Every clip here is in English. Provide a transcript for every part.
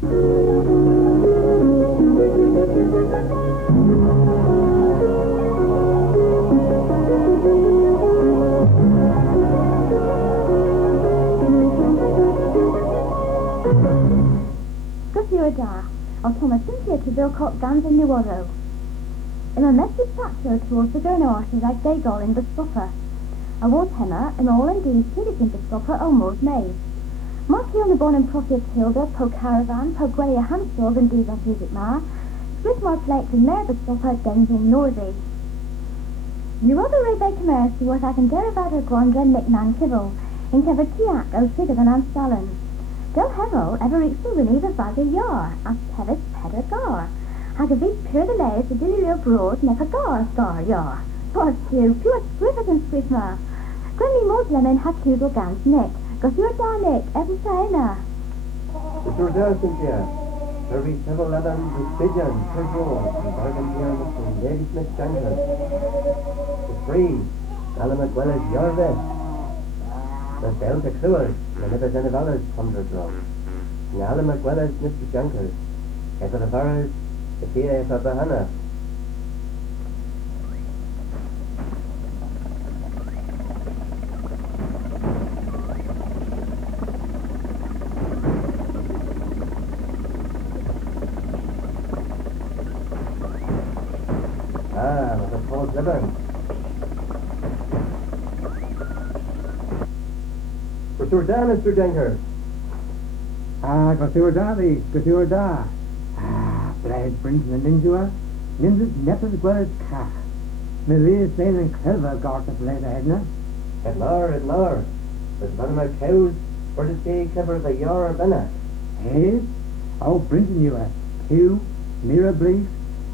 I'll come a Cynthia to Bill Cock Gans in Whethlow. In a message factor towards the Gwaryow as I Dagal in the Scupper. I was hemmer, and all indeed seated in the Scupper almost made. Mark on the Bon and Prophet Hilda, po Caravan, po Gwaryow Hansel, and Tavas music ma, split more plates and mere the Scupper, Denzing Northy. Whethlow Rebecca Mercy was I can derive her Gwandra Nick Nan Kibble, in Kever Tiak, O Figure than Ann Stalin. Del Hemel ever reached the winnie the bag a yar, as Tavas pedder gar. Hag a vis pure the lays, the dilly real broad, never gar yar. Poor stew, pure squiffet and squiffma. Grimmy Muslim had Hugel Gans Nick, got your da Nick, every saina. The Jordan, Cynthia. There be several lemons, the pigeon, Treasure, and bargain pyramid from Lady Smith Jungle. The free, Alan McWellis Yarvest. The Delta Cruers, the Nippers and the Valors, Hundred Drum. The Alan McWellis, Mr. Junker. Ever the Burrows, the Tia for Bahana. With a Paul Libbon. Go to Dan, Mr. Jenker. Go to da. Blade brings the ninja. Ninja's never as well as cat. Maria's playing in clever garth of blade ahead now. At Lar. There's one of my cows, or to say clever the yar benna. Hey? Oh, Brinton you a two, Mira Bleef,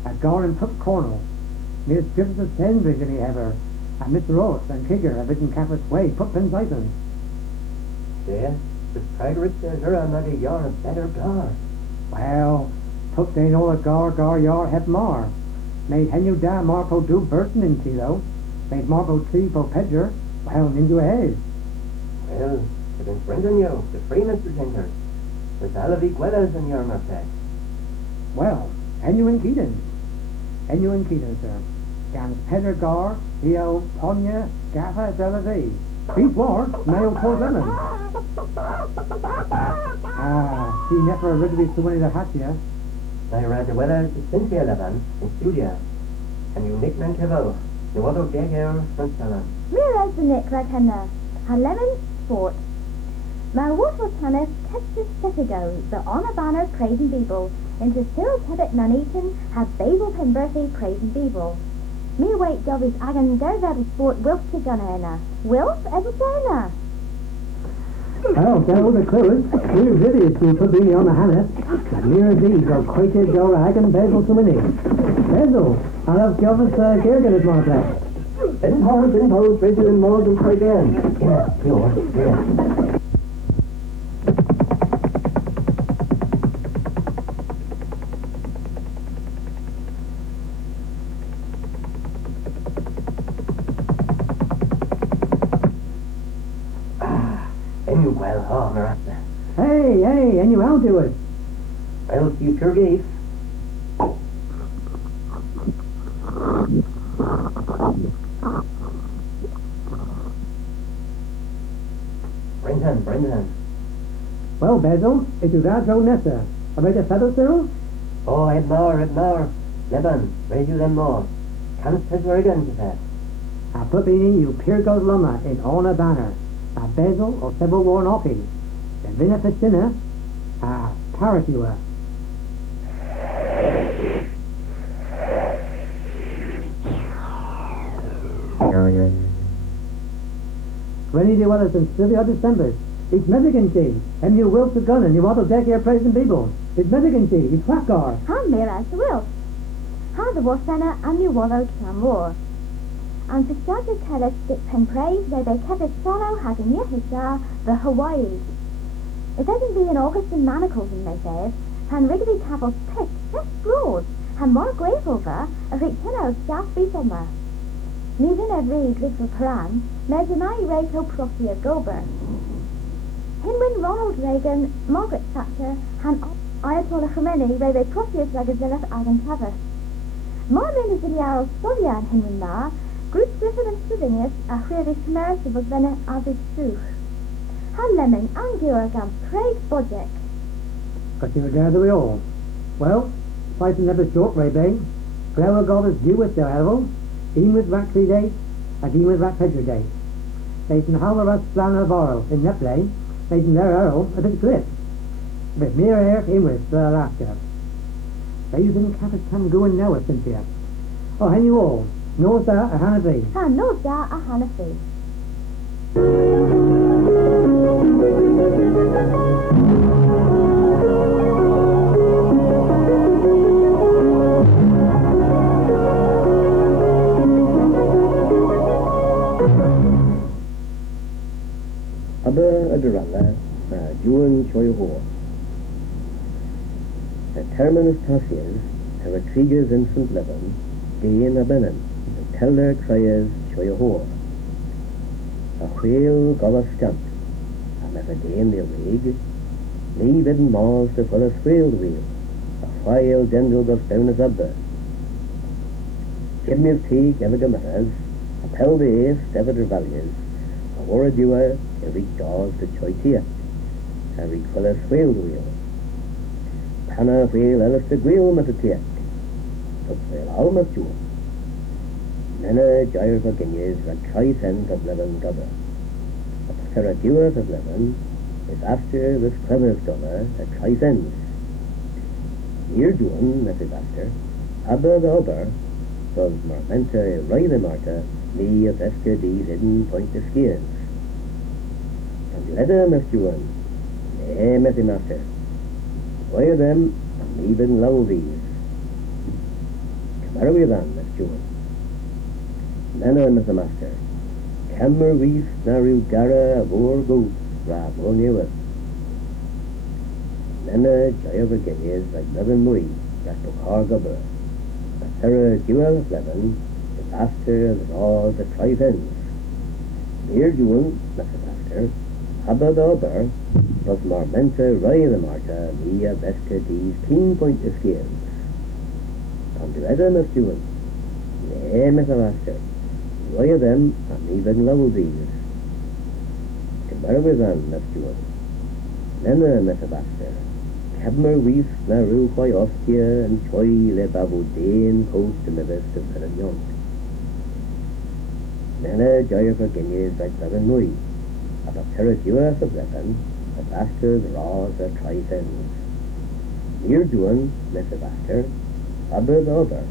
a gar and Puck Cornwall. Miss Griffiths of Sandbridge any ever, and Mr. Ross and Kigger a bitten Cappers way, Puck Pensython. Yeah, the Tigress says her I'm not a yar of better gar. Well, Puck ain't all a gar yar het mar. Made Henu da Marpo do Burton in Tilo. Made Marpo tree po Pedger, well into a head. Well, it's been Brendan you, the free Mr. Jenker. With Alavi Gwellas in your market. Well, Henu and Keaton, sir. Gans Pedder gar, Leo, Ponya, Gaffa, Delavi. Beat war, Mayo Port Lemon. See never a Recordyes to win the Hatia. I read the weather to Cynthia Levan in Studia. And you Nick Mankevo, the other gay hair from Salon. Whereas the Nick like henna, her lemon sport. My water tennis Texas Setigo, the honor banner praising people, into Cyril Tebet Nuneaton, have Babel Pemberthy praising people. Me wait Dobby's Agan Derved sport Wilf to Gunna. Wilf ever sayna. Oh, tell the clues. We're idiots who put me on the Hannah. And near these are quite a door Agan Basil to me. Basil, I love Kelvis Gergen at my place. In pose, Rachel and Maud and quite again. Yeah, yeah. Hey, and you out to it. Well, future geese. Brendan. Well, Basil, it is our own Nessa. About the feather, Cyril? Oh, I'd more. Lebanon, raise you them more. Can't tell where again to that. I put in you pure gold lumber in honor banner. A Basil or several worn offing. The vinner for sinner. Parrot you are. Ready to others and still the other December. It's Mexican tea. And you will to gun and you want to take your praising people. It's Mexican tea. It's Quackgar. Han mer as the will. Han the Warfenna and you Whethlow Sam War. And for starters tell us stick pen praise they kept a solo hagging yet his the Hawaii. It doesn't be in August and manacles in my faith, han Recordyes Tapples picked, just broad, han more grave over, a rictillo staff before. Neither every little Paran, Mezamai Rachel Prophia Gober. Hinwin Ronald Reagan, Margaret Thatcher, han Ayatollah Khomeini rebe Profius Lagazelef Agan Tavas. More men is the Yarrow Stovia and Henry Ma, Group Griffin and Slovenius, a Chrevis Commerce was then Avid Such. Han Lemon and Gwaryow Prague Bodek. Got you together we all. Well, fighting never short, Ray Flower God is due with their elbow, Ean with Recordyes, and Ean with Recordyes. They can holler us plan of oral in Neplay, they can their arrow at its grip. With mere air in with the laughter. They didn't cap it come going now, Cynthia. Oh, and you all, knows that a Hanafi. Ha knows that a Hanafi. Aber Adarala, Juan Choyhor. The terminus Tassias, Heratrigas in St. Leven, Dain Abenan, and Teller Crias Choyhor. A whale Golascant, a Methadain the Rig, Lee Bidden Maws to full a swaled wheel, a whale Dendel goes down as Abba. Give me a tea, Gavagamaras, a Pel the Ace, Evader Values, a Waradua, a Reek Dawes to Choitia, a Reek full a swaled wheel. Panna whale Ellis to Gwil Metatia, but whale Almas Jewel. Nena Gyre Virginias ran Tri-Cent of Leven Gubba. A Sarah Dewar of Leven is after this Clemens Gubba at Tri-Cents. Near Juan, Mrs. After, Abba the Ober, was Marmenta Riley Marta, me of Recordyes hidden point to skiers. And Leda Miss Juan, nay, Mrs. Master. Why are them, and even love these? Come here with them, Miss Juan. Nana, Mr. Master. Cammer Reef, Naru Gara, Avor Goat, Ra Bardhonyeth. Nana, Jaya Virginias, like Leven Mui, Ratbokar Gubber. A Sarah Jewel of Leven, is after the Raws at Tri-Cents. Near Juan, Mr. Master, Abba the Ober, was Marmenta Riley Marta, Mia Recordyes keen point to scales. Come to Edda, Miss Juan. Nay, Mr. Master. Why are them, and even level these? Come here with them, Miss Juan. Nena, Mr. Master. Cabmer Weef, Naru, Hoi Ostia, and Choi Le Babu Dane, Coast to Mivist of Veron Young. Nena, Jaya Virginias, like Leven Mui. About Terrace US of Leven, as after the Raws are Tri-Cents. Near Juan, Mr. Master, Abba the Ober,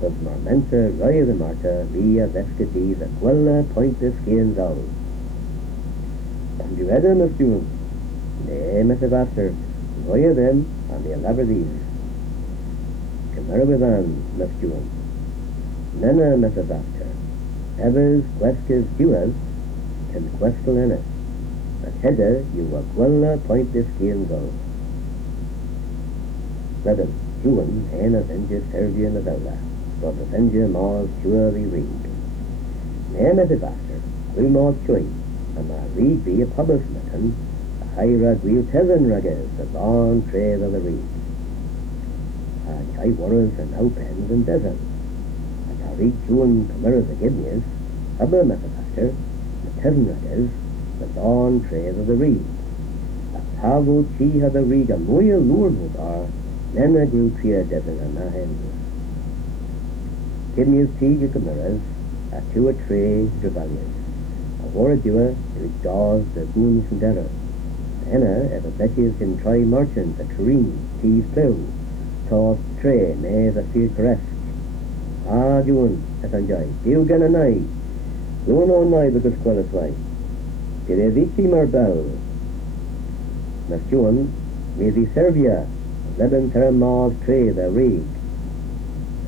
was Marmenta Riley Marta, Via Recordyes, at Quella Point the Skins Owl. And you read them, Miss Juan? Nay, Mr. Master, why are them, and the Labradies? Come here with them, Miss Juan. Nena, Mr. Master, Evers, Queskas, Duas, and Questel in it. At Hedda, you were Quella Point the Skins Owl. Leven, Juan, and Avenger Servia Novella. Was Avenger Mars surely read. Nay, Mr. Master, we Mars Choi, and my read be a public smitten, a high rag wheel telling raggers, the long trail of the reed. And chai warrants and now pens and desert. And I read Juan Camara the Gibneas, Abba, Mr. Master, the telling raggers, the long trail of the reed. A Tavo chi had the reed a moya lord would are, then I grew clear desert and my hands. Give me a tea, you Camaras, a two a tray, Dravalias. A war a dua, who daws the goons and derrer. Anna, if a betches can try merchants, a tureen, teas plow, toss tray, nays a fear crest. Ah, Juan, if enjoy, do gan a night. Go on night because qualis way. Did a vici marbel. Miss Juan, may the Servia, 11 termas tray the rig.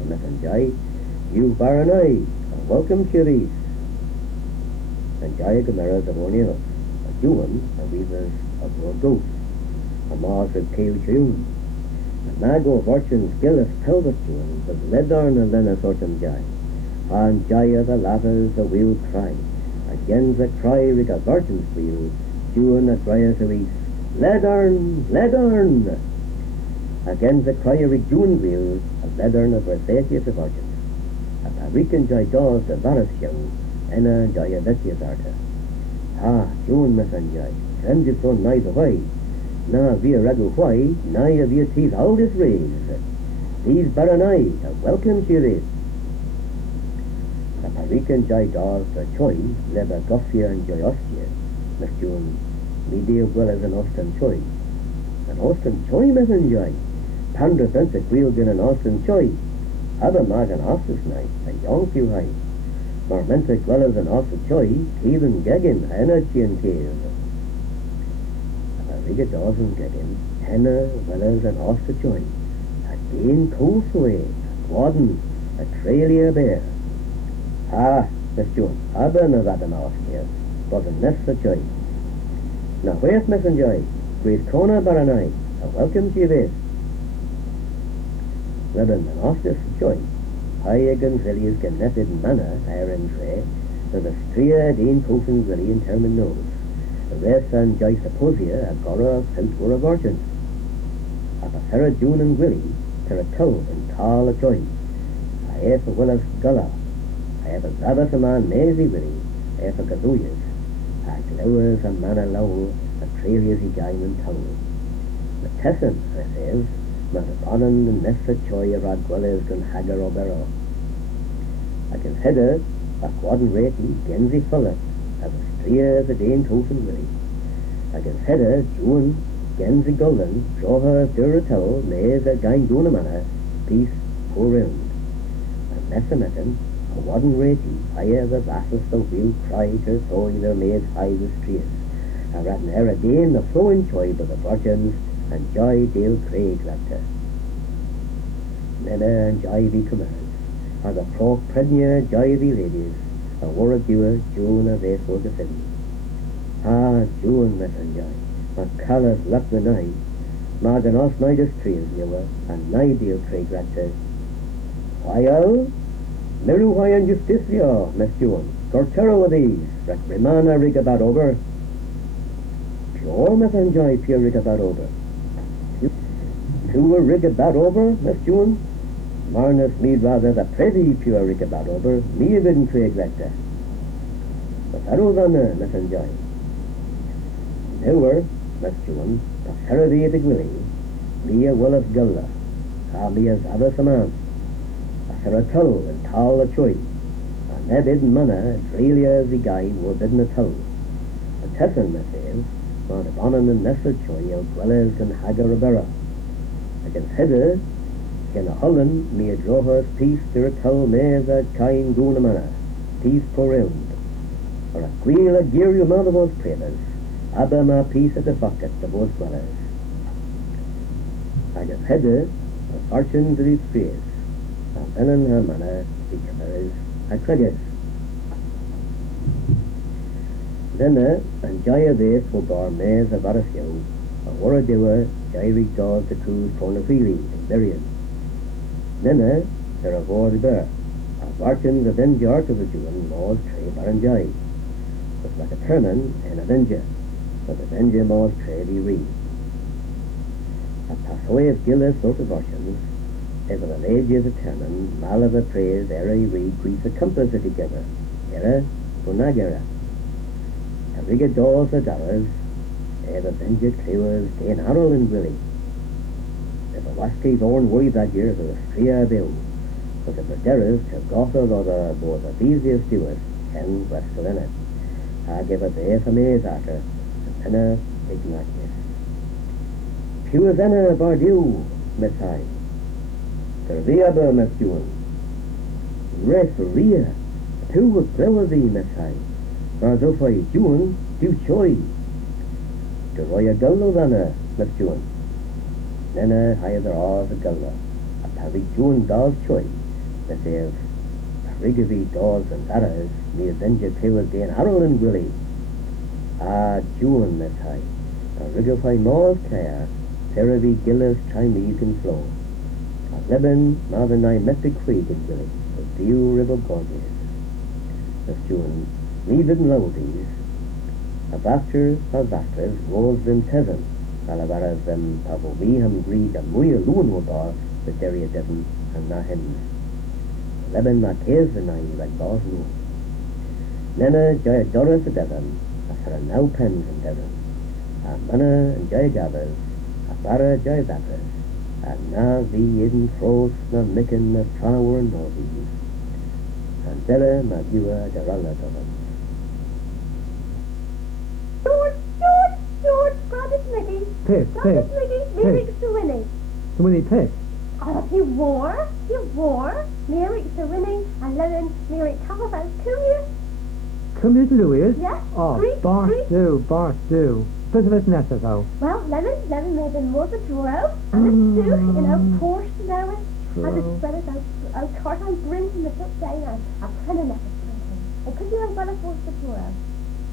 And if enjoy, you Baranai, and welcome to these. And Jaya Gamera the Warniel, a Juan, a weavers of your ghost, a Mars of Kale June, a Mago of Orchins Gillis Pelvis Juan, the Ledarn and Lena Sortum Jai, and Jaya the Lavas the wheel cry, again the cry rig a Virgin's wheel, Juan at Raya to east, Ledarn, Ledarn! Again the cryer June wheel, a leathern of Versailles of Virgins. A Parican Joy Dawes the Varas young, Enna Joy Alessia's Arta. Ah, June Messenjay, Kenji son nigh the way. Na via Ragu Why, nigh via teeth all this raise. These Bardhonyeth, a welcome she is. A Parican Joy Dawes the Choi, Leba Goffia and Joy Ostia, Miss June, me deal well as an Austin Choi. An Austin Choi Messenjay. Pandra sent a Gwylgan and Austin Choi. Other mag an Ostis night, a young few high. Marmentic well as an Austin Choi, Keelan Gagan, Henna Chian Cave. A Riga Dawson Gagan, Henna well as an Austin Choi. A Dane Coalsway, a Gwarden, a Trailia Bear. Ah, Miss June, Abba na that an Ostia, but a Nessa Choi. Now where's Messenjay? Great Kona Bardhonyeth, a welcome to you this. Lebanon and Ostis Joy, Agan Zillius Genetted Manna, Iron Tray, and the Stria Dane Cofen Zilly in Termin Nose, the rest and Joy Supposia, a Gwaryow South Were of Origins, a Pasera June and Willie, Terratul and Tall a Joy, I have a Willis Gullah, I have a Tavas a man Maisie Willie, I have a Gazuyas, a Glowers a Manna Low, a Tralias he Gaim and Towl. The Tessin, I says, but upon and Nessa Choi of Agwelles gan Hagar Obero. I can header a Quaden Rati, Genzi Fuller, as a Stria as a Dane Cofen Willie. I can header June, Genzi Golden, draw her Duratel, Mays a Gain Dunamana, peace, poor round. And Nessa Metin, a Quaden Rati, I the vassals the wheel cry to so either Mays high the Strias. I ran there a Dane the flowing Choi by the Virgins, and Joy Dale Craig Raptor. Nena and Joy the Commands, are the Pro Prednia Joy the Ladies, a Warradua, June of Ace the City. Ah, June Messenjay, a Callas Lap the Night, Marganos Nidus Trees Newer, and Nidale Craig Raptor. Whyal? Miru Whyan Justicia, Miss June, Cortero of these, Recrimana Rigabat over. Pure Messenjay, pure Rigabat over. Pure Rigabat over, Miss June? Marnus mead rather the pretty pure Rigabat over, me a good Craig Rector. But that was on the Messenjay. Newer, Miss June, the Ferrady at the Gwilly, me a Willis Gulla, me as other saman, a Serratul and Tall a Choi, a Nebid Manna, Australia as the guy were bidden a tull. A Tessin, Miss says, but upon and Nessa Choi, as well as can Hagar Ribera. Against Heather, can a Holland, me a draw her peace to a tull maize a kind Gunamana, peace per round. Or a queel a gear you mother was pravers, abba ma peace at the bucket, the both dwellers. Against Heather, a fortune to these praise, a venom her manner, the covers, a credit. Then and Jaya this will bar maize a Varasio, a Warradua, Jairig Dawes the cruise Cornwall, and Lyon. Then there are Vor the Bear, a Vartin the Avenger of the Jewin, Maws Trey Baranjai, with like a Terman and Avenger, but Avenger Maws Trey the Reed. A Passaway of Gillis sort of Oceans, ever the lady of the Terman, Malava praise, Era Reed, Grease a compass it together, Era, Bunagera. A Riga Dawes the Dallas, the Avenger Clewers, Dane Arrow and Willie. If a Wasky Thorn worry that year, the Stria Bill, but the Verderas to Gotha or the both the easiest to us, Ken Westall in it. I give it the FMA's after, and Penna Ignatius. Pew is in a Bardhonyeth, Miss High. Terviaba, Miss June. Referia, Pew with Cleverly, Miss High. Bardhonyeth June, do Choi. To Roya Gullo then, Miss June. Nena either all the Gullo. A Pari June Dawes Choi. That says, Parigavi Dawes and Taras, me Avenger Clewas Dane Harold and Willie. Ah, June, Miss High. A Rigafai Maws Clare, Terravi Gillis Chinese can flow. A Lebanon, Marvin I met the Creek in Willie, with few river gorges. Miss June, me didn't love these. A Vasters, rose them Tevin, Alabara them Pavoviham greed a Muya Luanwaba, the Deria Devon and Nahem. Leben ma Kev and I like Bosnu. Nena Jaya Doris the Devon, a Sarah now pens and Devon. A Mana and Jaya Javas, a Bara Jaya Bappers, and na the in frost na Micken na Flower and Northie. And Bella ma Bua de Ralla Devon. George, grab his Mickey. Pick, Grab his Mickey. Lyrics to Winnie. So when he pick? Oh, he wore. Lyrics to Winnie and Lyon, lyric Tavas. Come here. Come here to Louis. Yes. Oh, Bart do. Bit of his nessa though. Well, Lyon made them more the Gwaryow and the stew, course now and the spread it out cart on brins in the top down and a penny neck is and could you have better force the Gwaryow?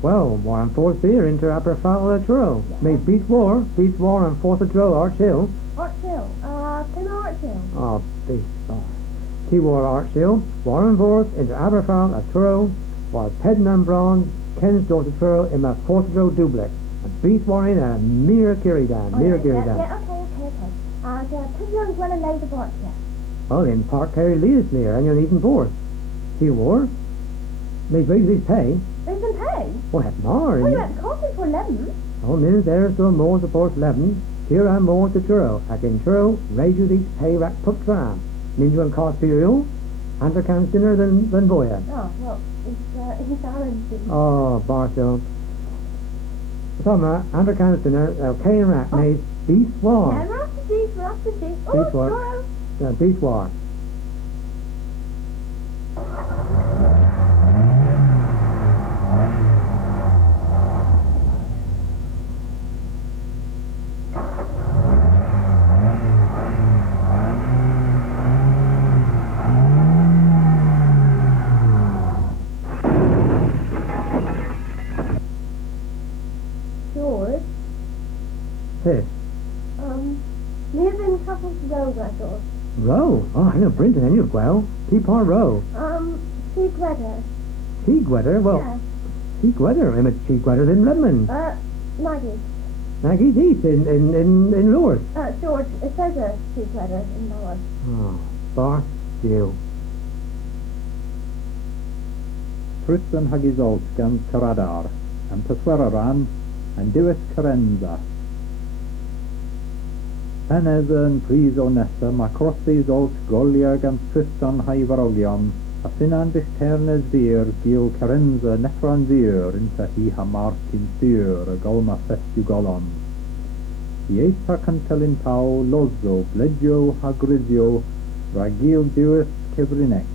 Well, war and fourth beer into Aberfowl of Dro. Made beat war and fourth of Dro, Archill. Archill, Archill. Oh, beast, He wore Archill, war and fourth into Aberfowl of Dro, while Pedden and Braun, Ken's daughter Dro in my fourth of Dro dublet. And beat war in a mere Giridan, Yeah, okay. And put you on well and lay the bark yet. Well, in Park Perry Leaders near, and you're eating fourth. He wore. Made raise his pay. There's some pay. Well, have more. Well, you had coffee for 11. Oh, minute there's still more support 11. Here I'm more to churro. I can churro, raise you these pay rack pup tram. Means you can cost cereal, and a can's dinner than boya. Oh, well, it's orange. Oh, Barto. Summer, and a can's dinner, okay and rack, made beef war. Yeah, we're after beef. Oh, Beef war. Gwaryow. Yeah, beef war. George, Hey, live in couples row, I thought. row. Oh, I know Brinton and you, well. Peapar row. Cheap weather. Cheek weather? Well, Yeah. cheek weather. I'm a cheek weather in Redmond. Maggie. Maggie's East in Lourdes. George, it says a cheap weather in Noah. Oh, Bart, you. Tristan Hagizolt gan Caradar, and Pesweraran, and Diwis Carenza. Peneza and Priso Nessa, Macrossi Zolt Golia gan Tristan Haivarogion, a Finan Vichternes Vir, Gil Carenza Nefran Vir, inta hi ha Martin Vir, a Golma Festu Golon. Iesa Cantelin Tau, Lozzo, Bledjo, Hagrizio, Ragil Diwis Kevrinek.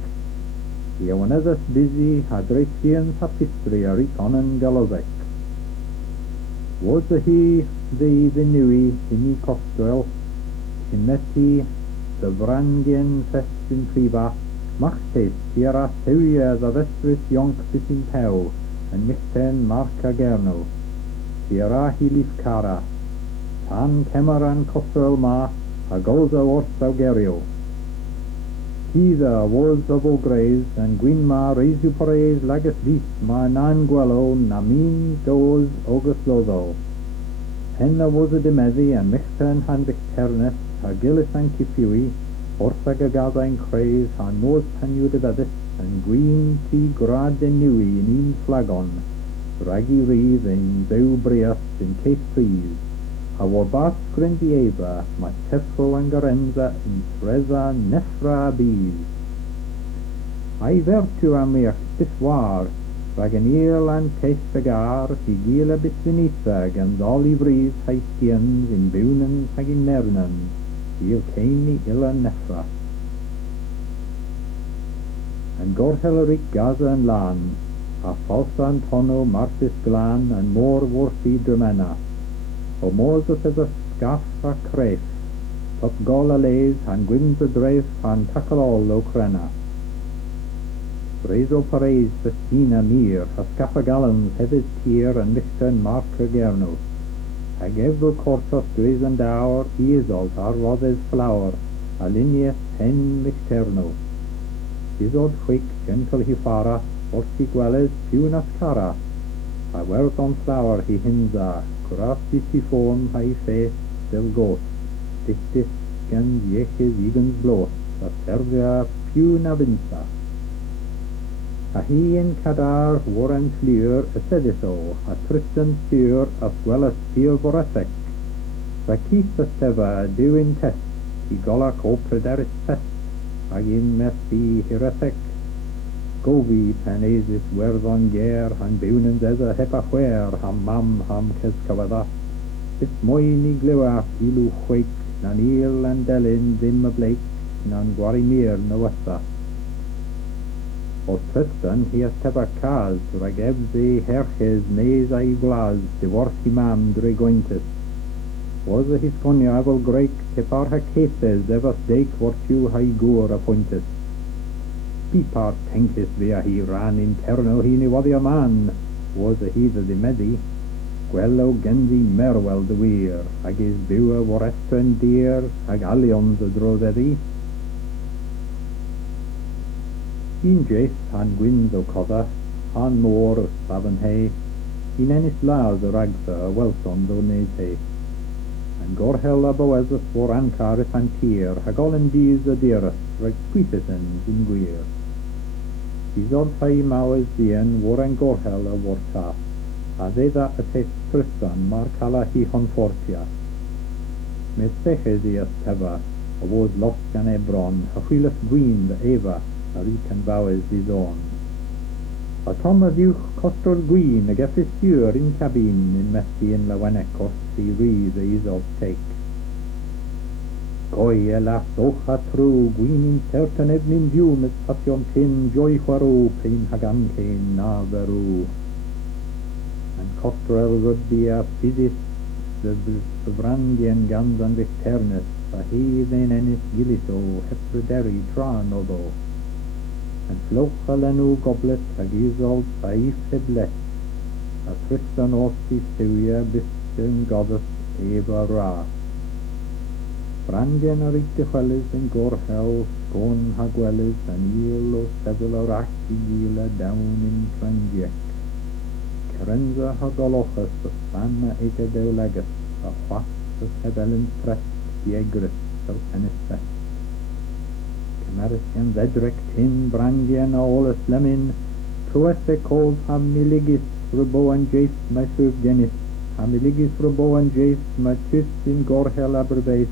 Ioanezas busy Hadretian Tapistri Arikonen Galozek. Was he the Nui in Costel, Tineti, the Vrangian Festin Priva, Machtes, Tierra Teuia, the Vestris Yonk Fisin Tau, and Michten Marca Gerno, Tierra Hilif Cara, Tan Kemeran Costel Ma, Agolza Orsa Gwaryow. Kiza was of O'Grays, and Gwynma Rezu Pares Lagus Vis, Ma Nan Gwello, Namin Doz August Lozo. Henna was a Demezi, and Michten Han Victerneth, Hagilis and Kifiwi, Orsa Gagaza and Craze, Han Nos Panu de Vedis, and Gwyn T Grad de Nui in Een Flagon, Raggy Reeve in Zew Brias in Cape Freeze. Our Bas Grindieva, my Tefro and Garenza in Treza Nefra Bees. I vertu am ich biswar, Raganil and Testagar, Higila bisvinitha, Gans Olivries Heistians in Bunen Hagin Nernan, Il Kaini Illa Nefra. And Gorhelleric Gaza and Lan, a Falsa Antono Martis Glan, and more Worthy Dramena. O Moses is a scaff a cref, Top gola lays, han gwins a dreif, han takalol o crena. Rezo pareis festina mir, a scaffa gallons hefyd tir, and michten mark a gerno. Hag evro corsos gris and dour, Iesolt ar roddes flower, a linieth hen michterno. Isolt quick, gentle hifara, orsi gweled, punas cara. A werth on flower he hinza, Grafti siphon hai face del ghost. Dictis gan yeches egans bloth. A servia più na vinsa. A hi in cadar warren flier a sediso. A Tristan steer as well as steer vorethek. Va keith a steva duin test. I gola coprederis test. Agin messi hirethek. Govi panesis werddon ger han biwnens as a hepa chwer ham mam ham cescavada. Bis moyn I glywa ilu chweik nan il and delin ddim a bleik nan Gwarymir na wessa. O Tristan hi as teba caz rag ebsi herches nes ai glaz divorci mam dregointis. Was a Hisconia avel Greek tepar ha cases evas deik vortu hai gur appointis. Bipar tenkis via hi ran interno hi ni wadia man, was a he the medi, Gwellow genzi merwell de wir, ag is bua vorestren deer, ag alions a drodedi. In jes han gwynds o codda, han mor savan hay, in enis laz a ragsa a welson do nese. And gorhel a boezas vor ancaris an tier, hag olin dies a dearest, rag squeetesens in gwir. Isod hai mawes dien vor an gorhel a vorta, a zeda a tes Tristan marcala hi honfortia. Mes seches I as teva, a vos lost gan Ebron, a chwilas gwyn the Eva, a rican bawes di zon. A Tom a diwch costol gwyn a gefis diwr in cabin in messi in lawenec os I rydd a isod teik. Goi e las och a tru gwyn in certain ebnin diw mes patjon tin joi chwaru pein hagan cein na veru. An costrel ryddi a physis the vrandien gans an victernes a hi then enis giliso heprederi tran odo. And floch a lenw goblet ag isol saif heblet a Tristan osti stiwia bysyn goddess Eva ra. Brandien a rite chwelis yn gorhel sgon ha gwelis an il o sefyl o rach I gila dawn in Trangiec. Kerenza ha golochas a spanna ega dewlegas a chwas a sebelin prest I egris fel penis best. Kemerisian vedrek tin brandien a olas lemin truese cold ha miligis rubo an jes ma suv genis ha miligis rubo an jes ma tis in gorhel aberbeis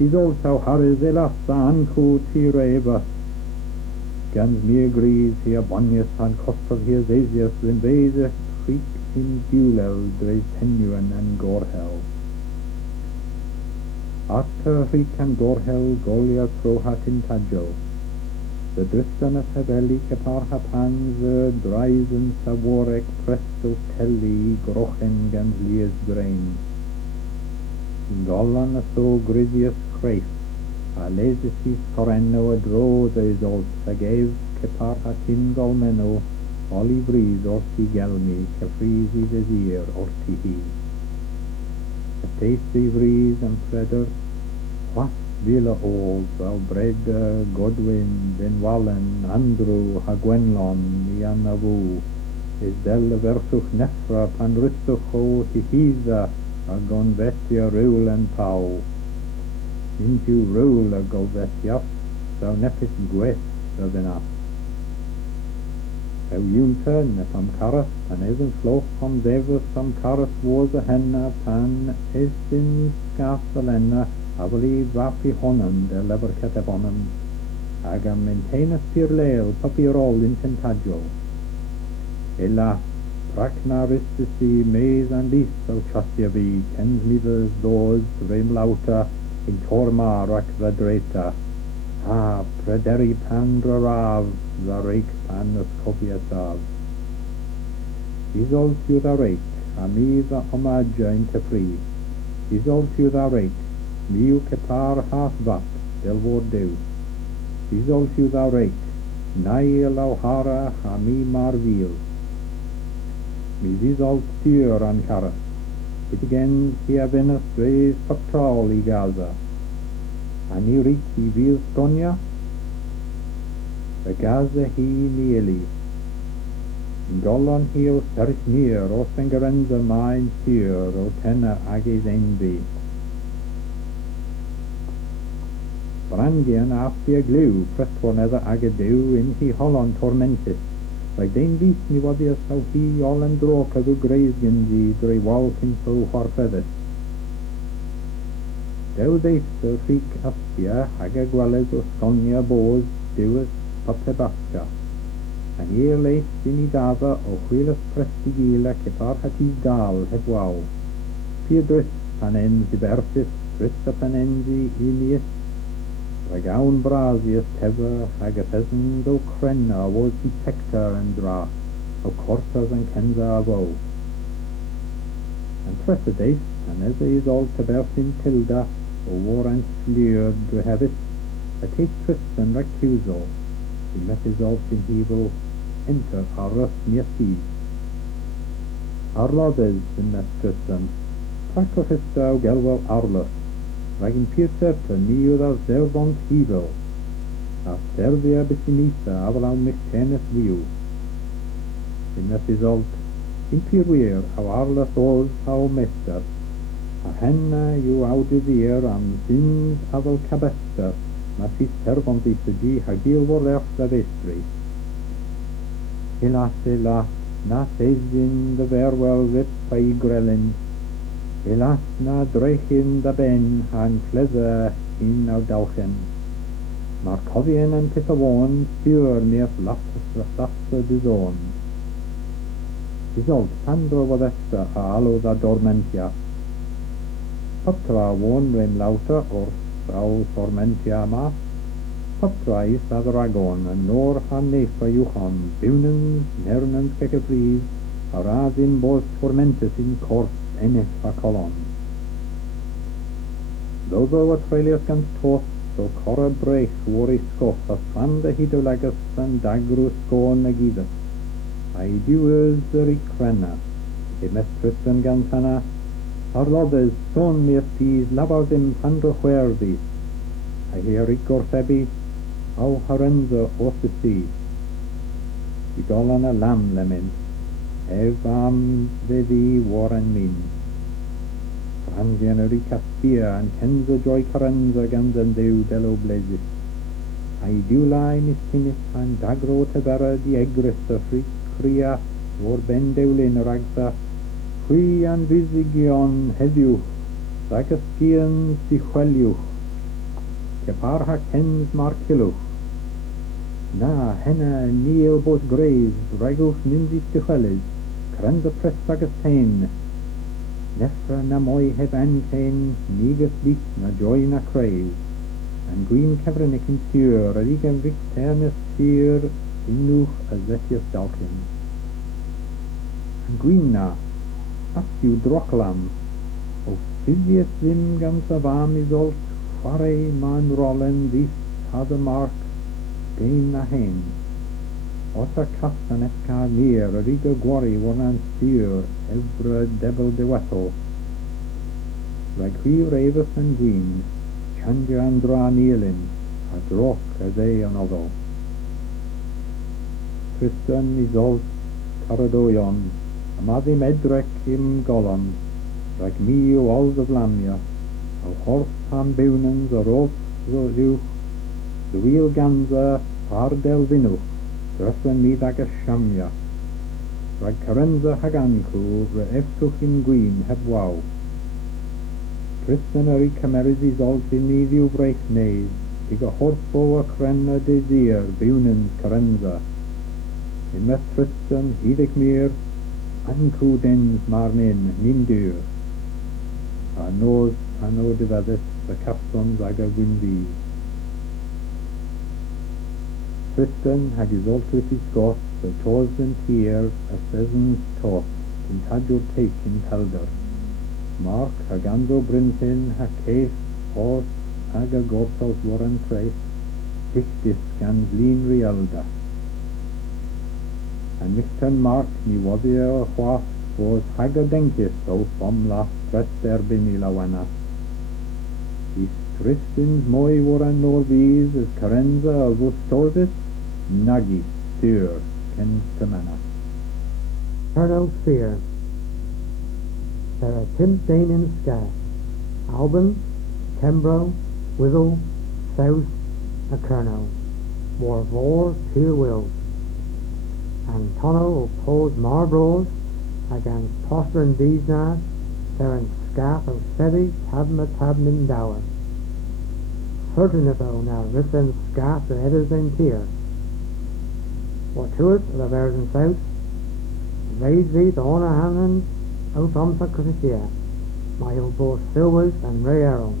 is also haris elas a anku tira eva gans mir gris hi Bardhonyeth han kostar hi zesias in vese chik in dulel dres tenuan an gorhel. After rican gorhel golia trohat in tadjo. The Tristan as haveli kepar hapans dreisen savorek presto telli grochen gans lies grain. Golan a so grisius creif, a lesis correnno a dro the isol sagev kepar hatin golmeno, olivris orti gelmi, kefrisi desir orti hi. A tasty vries and predder, what villa old, thou bred Godwin, Ben Wallen, Andrew, Hagwenlon, Ianavu, is del versuch nefra pan rustuch o hihiza, a gon vetia rule and pau. Into rule a go vetias, thou nepis gwes a venas. Thou junta nepam caras, pan ezen floch om devus am caras was a henna, pan esin scasalena, avali vapi honan de lever catebonum, agam maintenas pir leil papirol in tentaggio. Ella pracna ristisi mes and lis o chastiavi, kens midas dos rem lauta, in torma rac vadreta, prederi pandra rav, the rake panas copiasav. Isol tu the rake, amiva omagia in tepri. Isol tu the rake, miu kepar half vap, del vod dew. Isol tu the rake, nai lauhara hami marvil. Mis isol tyr an caras. It again here Venus dres patrol I Gaza. Ani riki vil Skonia, the Gaza hi nieli. In Golan heel serch meer, os en gerenza main sier, o tenna agis envy. Brangian after glue, pressed one other agadu, in he Holland tormented. Like den vis ni wadias how he all and droka du grazegenzi, dre walking so far feathers. Dew deis freak aspia, haga gwales o sconia boas, dewis patebaska. An ear leis in I dava o chwilas prestigila kepar hatis dal heb wow. Pier dris panenzi bertis, drista panenzi ilias, Ragaun brasius teva hagapesn do crenna was detector and dra, o cortas and kenza avo. And Recordyes, and as is all tabersin tilda, o war and fleer do have it, a take Tristan recusal, he met his alt in evil, enter Arras near sea. Arlades in that Tristan, Pracofisto gelwell Arlas, Ragin Pier certa ni as zerbont evil, a servia bisinisa avalau mixtenes viu. In that result, in Pier how Arlas was how mester, a henna you audivir am sins aval cabester, mas his servant is gi hagil vor ersta vestri. Ela, na sezin de verwel zip pai grelin, Elas na drechin da ben han kleze in au dauchen. Maar cofien en pitawon pure near lasse de zon. Isolt pandro vadesta a alo da dormentia. Patra won rem lauta or frau tormentia ma. Patra is a dragon en nor han nefa juchan bunens nernens kekefries a razin bos tormentis in kors ennis a colon. Though a trailius gans tost, so corra breich war I scoff, as fanda hidolagus and dagru scorn agidus. I dues ri crenna, e mestristan gantana, arlodes son mir peas labaudim pandro huerdis. I hear I gorfebi, au harenza os the sea. Igolana lam lemin, evam vivi warren min. Frangian ricaspia and kenza joy carenza gans and deu delo blazis. I do line is tinis and dagro tevera di egris a fric cria or ben deulin ragsa qui an visigion hediuch sagaskians di chweliuch keparha kens markiluch na henna niel bos greis regus ninsis di chwelis carenza pres sagastain Nefra na moi heb ancain, nigas lit na joy na craze, and green kevrenik in sieur, a ligan victernes sieur, inuch a zetius dalkin. And green na, astiu droklam, o physius zim gans avam isolt, fare man rollen vis hada mark, gain na hen. Osa castan esca near, a riga Gwaryow an sieur, evra devil de Whethlow. Like we ravis and green, chanja and dra neelin, a drok a day another. Tristan is old Caradoyon, a maddy medrek im Golan, like me o all of Lamia, a horse ham bunens a rope ruch, the wheel ganza pardel vinuch, Dresslen mi dag a shamia. Rag carenza haganku, re eftuch in green heb wow. Tristan eri camerizis alt in nidiu breich neis, dig a horpo a crenna desir, bunens carenza. In met Tristan hidig mir, anku dens mar min, dur. A nos, a no divedis, the capstons ag a windy. Tristan hag his altrity Scott, so tos and tier, a pheasant's talk, in tajur take in Calder. Mark haganzo brintin, ha case, horse, aga gorsos warren trace, dichtis gans lean rialda. And Mixton Mark ni wadia hwas, was haga denkis, so from la stress erbini lawana. Is Tristan's moi warren norvis, as carenza, alvus tolvis, Nagi, Sir, Ken Samana. Colonel Fear. There are Tim Dane in Sky, Alban, Kembro, Whethlow, South, a Colonel, War Vor, Pure Wills, and Tonno opposed Marbros against Prospering Deesna, there in Scath of Sedi, Tabma Tabmin Dower. Furneth now Ritten Scath the Eddas in Tier. Or to it, the Bears in South, raise thee the honor Hanan, out on Sacrificia, my old both Silvers and Ray Arrow.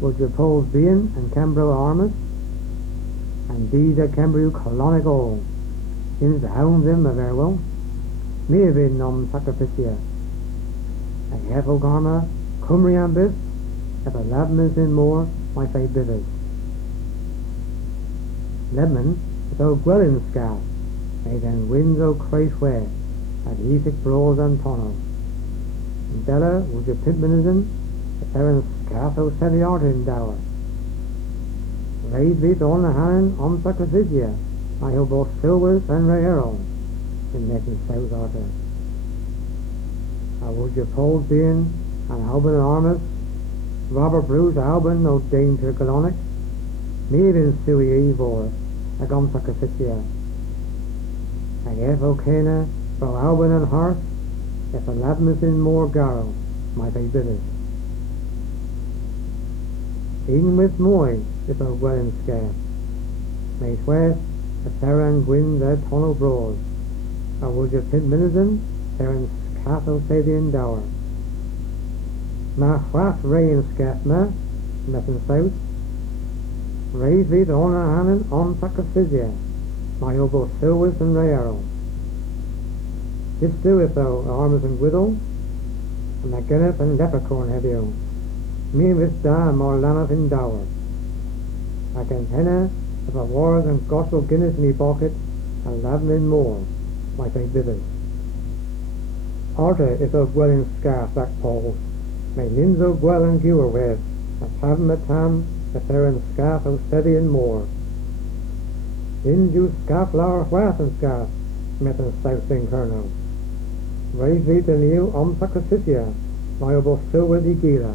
Would you pose Bean and Kembro Armas, and these a Kembro colonic all, in the hound them a very well, me have been Sacrificia. And Hefo Garma, Cumrian Bis, if a Labman is in more, my fate bitters. Lebman, though Gwellin Scath, may then winds o' Christ way, at Ethic Brawls and Tonno. And Della, would you Pitmanism, if there in Scath o' Sedi Art in Dower. Raise thee on the hand on Sacrificia, I hope both Silvers and Rayero, in making South Arthur. I would you Paul Bean and Alban Armas, Robert Bruce Alban no Dane to Colonic, me in Sui Evor, a gum Sacrificia. I gave O'Cana, for Alban and Hearth, if a Labmas in more Garrow, my fate bitters. Even with Moy, if a Welland Scare, may West, a Theran Gwyn their Tonno Broad, or would you Pint Minison, Theran Castle Sadian Dower. Ma Hwath Rain Scathma, Messin South, raise thee the honor Hanan on Sacrificia, my obo Silvers and Rayero. This doeth thou, Armas and Whethlow, and McGinneth and Leprechaun have you. Me with da more Laneth in Dower. I can henna if a wars and gospel Guinness in me pocket, and Labman more, my fate bitters. Arta if of Gwellin Scarf back Paul, may Linzo Gwell and Gewer with, a Tavm a Tam, if they're in Scarf o' Steady and more. Inju Scarf Lower Whath and Scarf, met in South St. Colonel. Raise thee to new Sacrificia, my obo Silver di Gila.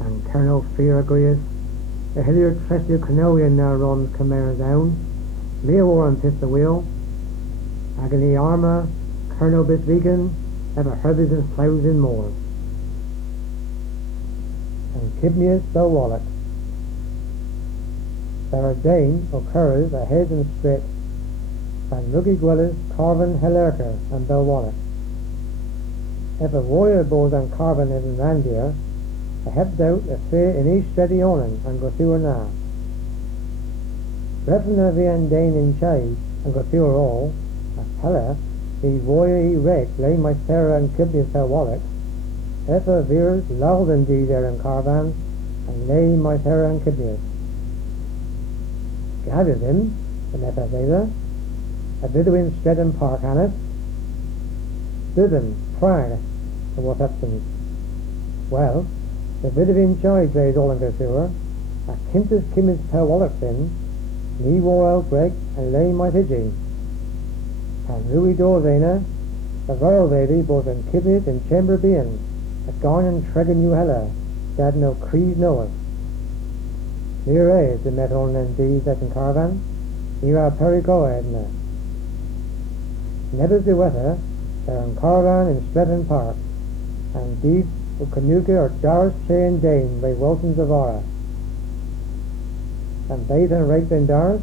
And Colonel Fear agrees, the Hilliard Treasure Canoian now runs Khmer down, me war and pith the wheel, Agony Armour, Colonel Bitvegan, ever Herbies and Sloughs in more. And Kibnius the Wallet. There are Dane, O'Curras, a head and straight, and Ruggy Gwellis, Carvin, Helerker, and Belwallet. If a warrior bows on Carvin in Randier, a hept out a fair in East Steady Onan and go through na. Refna vian Dane in Chai and go through all, a Pella, he warrior he wreck lay my Sarah and Kibnius her wallet, Effa veers loud indeed there in Carvan, and lay my Sarah and Kibnius. Gathered him, the Meta Veda, a Bedouin Stedham Park Hannes, Bidden, Pride, and what happens? Well, the Bedouin Choice lays all in their sewer, a Kintus Kimmis per wallet fin, me wore out Greg, and lay my Hidgy. And Louis Dorzena, the royal lady, both in Kibnit and Chamber Bean, a gone and Tregan New Hella, that no creed knoweth. Here is the metal and these that in Carvan, here are Perigoa Edna. Never the weather, they're in Carvan in Stretton Park, and these will Canuka or Doris Che and Dane by Wilson's of Ara. And they then rake in Doris,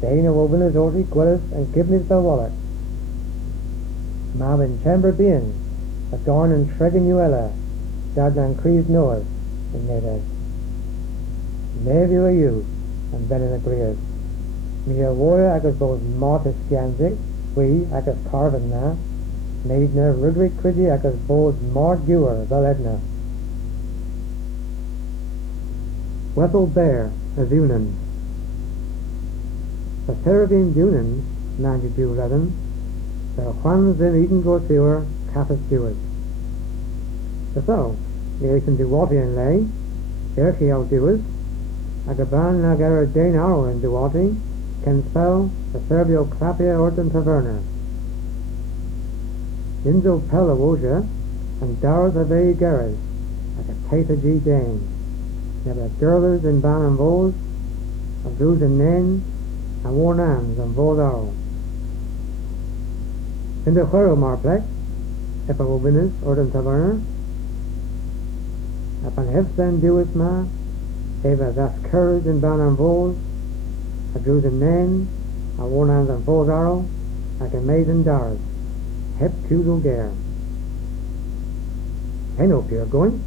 Dane of Obenus Orty, Gwillis, and Kibnis the Wallet. Mam in Chamber Bean, a gone and Tregan Uella, Dad and Crees Noahs, and Nedad. Maybe were you, and Ben in agrees. Me a warrior I could both Martis Ganzik, we I could Carvin na, Maidna Rudrick Quiddy I could both Mart Gewer, Valedna. Wethel Bear, as Unan. The Peregrine Dunans, 9211, their Juans in Eden Gorsewer, Cathas Jewers. So, the Asian Duwati and Lay, Erki out Jewers, Agaban Nagara Dane Arrow in Duwati, can spell the Serbio Clapia Orton Taverner, Inzo Pelawosha, and Dowers of A. Garras, like a Taita G. Dane. Never girlers in Ban and Voles, of those in Nen, and worn hands and Voles Arrow. In the Huero Marplex, if a Wobinis or the Taverner, upon Hefsen Dewis Ma, Eva das Courage in Ban and Voles, a Jews in Nen, and worn hands and Voles Arrow, like a maiden Dowers. Hep Kudel Gare. I know Pierre going,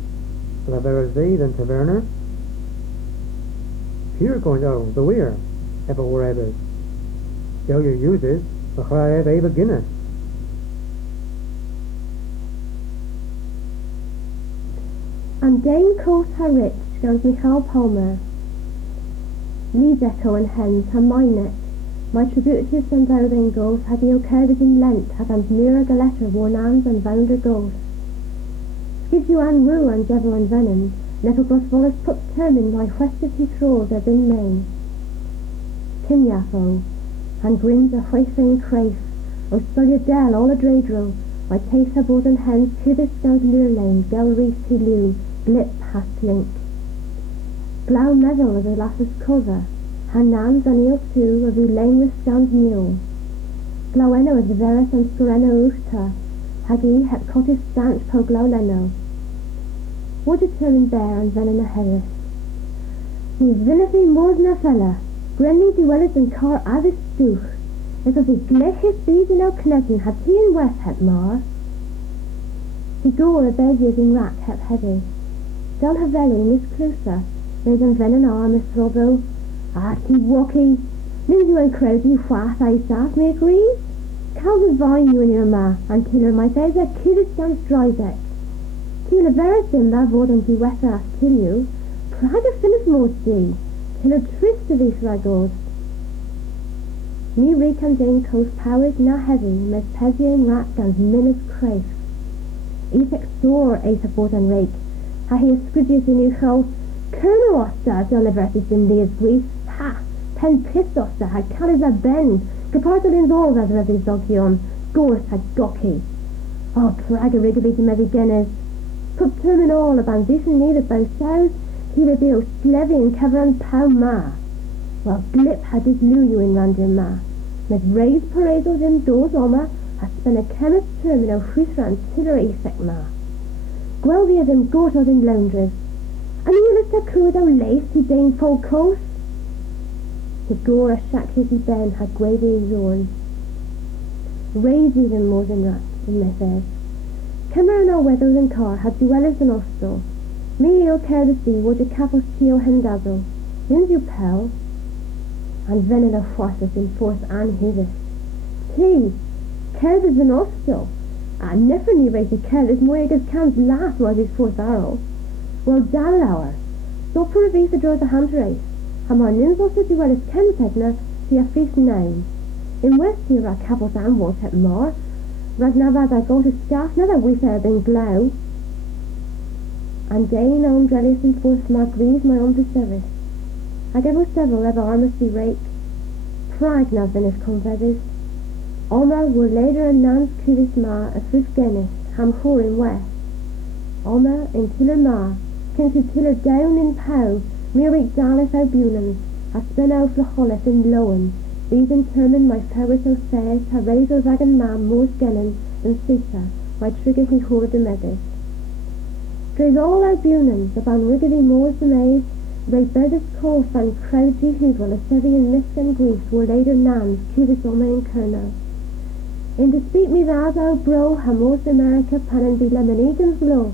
but I better thee than Taverner. Pierre going, oh, the weir, if it were ever. Though you use it, the cry of Ava Guinness. And Dane Coast ha rich goes Michael Palmer. Leeds echo and hens ha my neck. My tributaries and then goes ha geo carded in Lent ha gans mirror the letter worn arms and vounder goes. Skid you an rue and devil and venom, never gross vollus put term in my westers he throws as in main. Kinyafo, and grins a whaithing crafe, o sully del all a dreidro, my taste ha both and hens kidis gans lure lane, gel reefs he lew, glip ha slink. Blau meddle as a lass's cover, han nans an eel too, of who lane with scans mule. Glaweno as the veris and scoreno uchta, hagi hep cottis stanch po glawleno. Would you turn bear and venom a herris? Ni vinathy mors na fella, grenly dwellers in car avis duch, as of the glechis bees in our knetten had he in west het mar. He gore a beziers in rack hep heavy. Del haveli mis clusa, there's an venom arm a throbbo. Ah, he walkie, leave you and crowd you fast, I staff me agrees. Cal the vine you in your ma, and killer my face a kidis gans dryzek. Kill a verisim that vod and you wet ass kill you. Praga finis mostly, kill a tryst of these ragos. Me reek and Dane Coast powers na heavy, mes pesian rat gans minis crafe. Efek sore ace a bot and rake, ha he a squidges in you show. Colonel Oster delivered in these griefs. Ha! Pen pissed Oster had carries a ben. Capartolins all as ready dogion. Gorse had gocky. Oh, praga rigby to medi guinness. Put termin all of ambition neither both sows. He revealed slevy and cover and pow ma. Well, glip had his you in random ma. Med raised parados in doors oma. Had spent a chemist terminal frisra and tiller effect ma. Gweldy of them gortos in laundries. And you looked a crew thou lace to Dane full coast. The gore a shack hizzy ben had gravy in zorn. Raise even more than rat in Method. Cameron our weathers and car had dwellers and ostel. Me ill care the sea would your capos keel hendazzle. Wins you pell. And venom of forces in force and hizis. Tea, care this an ostel. And never ni race a care this moigas cans last was his fourth arrow. Well, Dallauer, stop for a visa draws a hand race. Hamar nins also do well as Kemsyk see a face 9. In West here are capos and what at more. Ragnavad I go to scarf never we said in glow. And Dane on Drellius and force Mark Rees my own to service. I gave us several ever armosty rake. Prague now finished conveses. Alma were later and Nans Kudis ma a fifth Guinness, ham hor in West. Alma in Tiller ma. Since you tiller down in Pow, Mirik Dallas Albunans, a spin out Flacholis in Lowen, these intermin my powers so says, ha razor wagon mam more skennen than Sita, my trigger he hoard the megas. Drays all Albunans, upon riggedy moors the maze, ray bedded cough and crowdy hoovel, a sevy and misk and grief were later nans, cudis oma in Kerno. In dispute me raz out bro, ha most America pan and be lemonegans blow.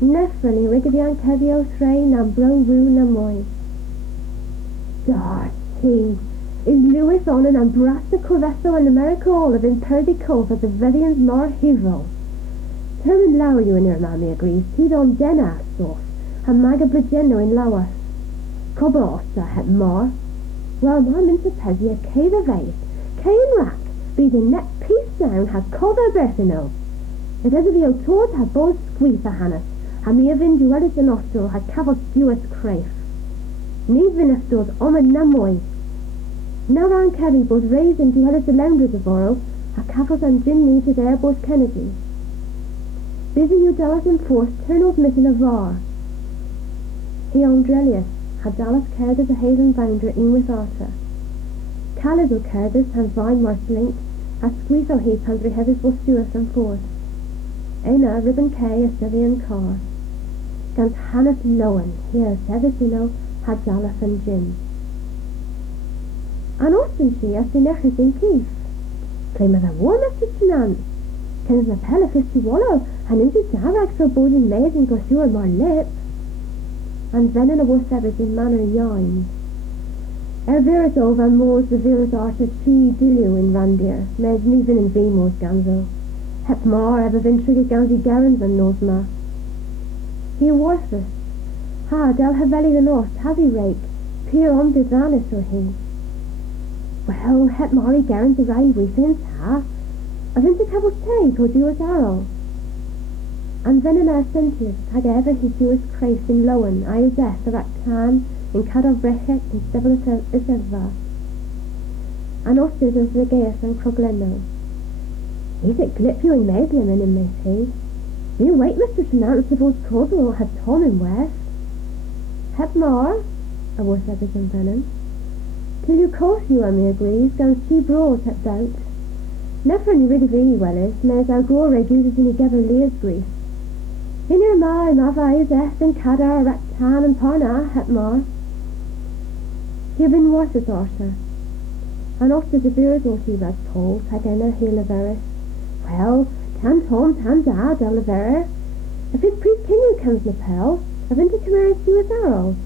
Nefrally riggedy and kevio threy na bro woo na moy. Darty, is Lewis on and brast the corvesso and America all of in Purdy Cove at the Vedians more hero. Termin lower you in your mammy agrees, tid on den ass off, ha maga blageno in lower. Cobber osta het more. Well, ma minta pezia kay the vase, kay in rack, be the net piece down ha cover berthino. It is of your taught ha both squeeze a hannes. Ha mi avin duelis the nostril ha cavos duas crafe. Ni vinifdod omad na moy. Na ran Kerry both raised in duelis the lounders of oro, ha cavos and gin needed air both Kennedy. Busy you Dallas in force, turn off missing a var. He Andrelius had Dallas cared as a hazen bounder in with Arta. Calido cared as han vine marslink, as squeeze o heap han heavis was suas and forth. Aina ribbon kay a Sevian car. Gans Hannes Lowen, here Sevicino had Dallas and Jim. An Austin she as the nechers in Keith. Claim as a war Mr. Chinan. Kens na pelle fisty wallow, han into Darak so bold in maize and go sure more lip. And then in a war severs in manner yine. Virus over moors the virus archer chi dilu in Randir, mes neven in Vimos ganzo. Hep mar ever vintrige ganzi garans and nosma. He worthless. Ha, del haveli the north, heavy rake, peer on disanis or he. Well, hep mari garans the rai weekends, ha? A vinta cabos take or do us arrow. And then in our St.Ives, hag ever he do us Christ in Lyon, I is death, the Raktan, in Cadov Brechet, in Stebble Iseva. And Ostis as the Gaius and Crogleno. He's it glip you in Maislim in Miss he. You wait, Mr. Shenant, suppose Cornwall had Tom in West. Heb more, a was Ebbers and Venom. Till you course you and me agrees, gans she broad heps out. Never any rig of ee wellis, mes our gore uses in together Leah's grease. In your ma, mava is est and Cadar, Raktan and Parna, heb more. He've been worth it, Arthur. And oft as a beer or he was told, Hagena Hilaveris. Well, tan Tom, tan Dad, Oliveira. If his priest Kinyu comes lapel, I've into Camaris to his arrow.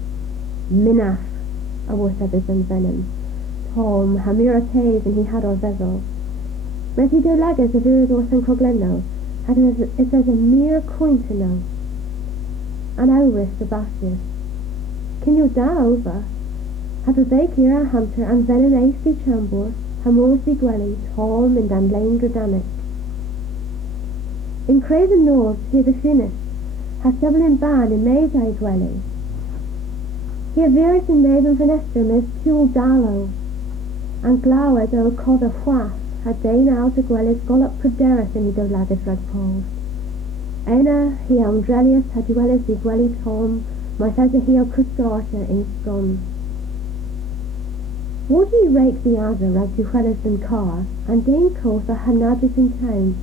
Minaf, a was Ebbers and Venom. Tom, Hamira Taves, and he had our vessel. Resi do lagas of Iridor San Crogleno, it says a mere coin to know. And Auris Sebastius. Can you da over? Have a bake here a hunter and then an ace di chambor, Hamorsi Gwelly, Tom and Dan Lane Gradanic. In Craven North, here the Furneth, has double in ban in Mays I Gwelly. Here Virus in Maven Vanestrum is Tuel Dallow, and Glower do Cod of Whath, had Dane out a Gwelly's Gollop Proderis in the Dolagas Red Poles. Aina, he Andrelius had Dwellers the Gwelly Tom, my feather heel Custarta in Scone. Would ye rake the other rag to Whethlow and car, and Dane Coth a Hanagis in town,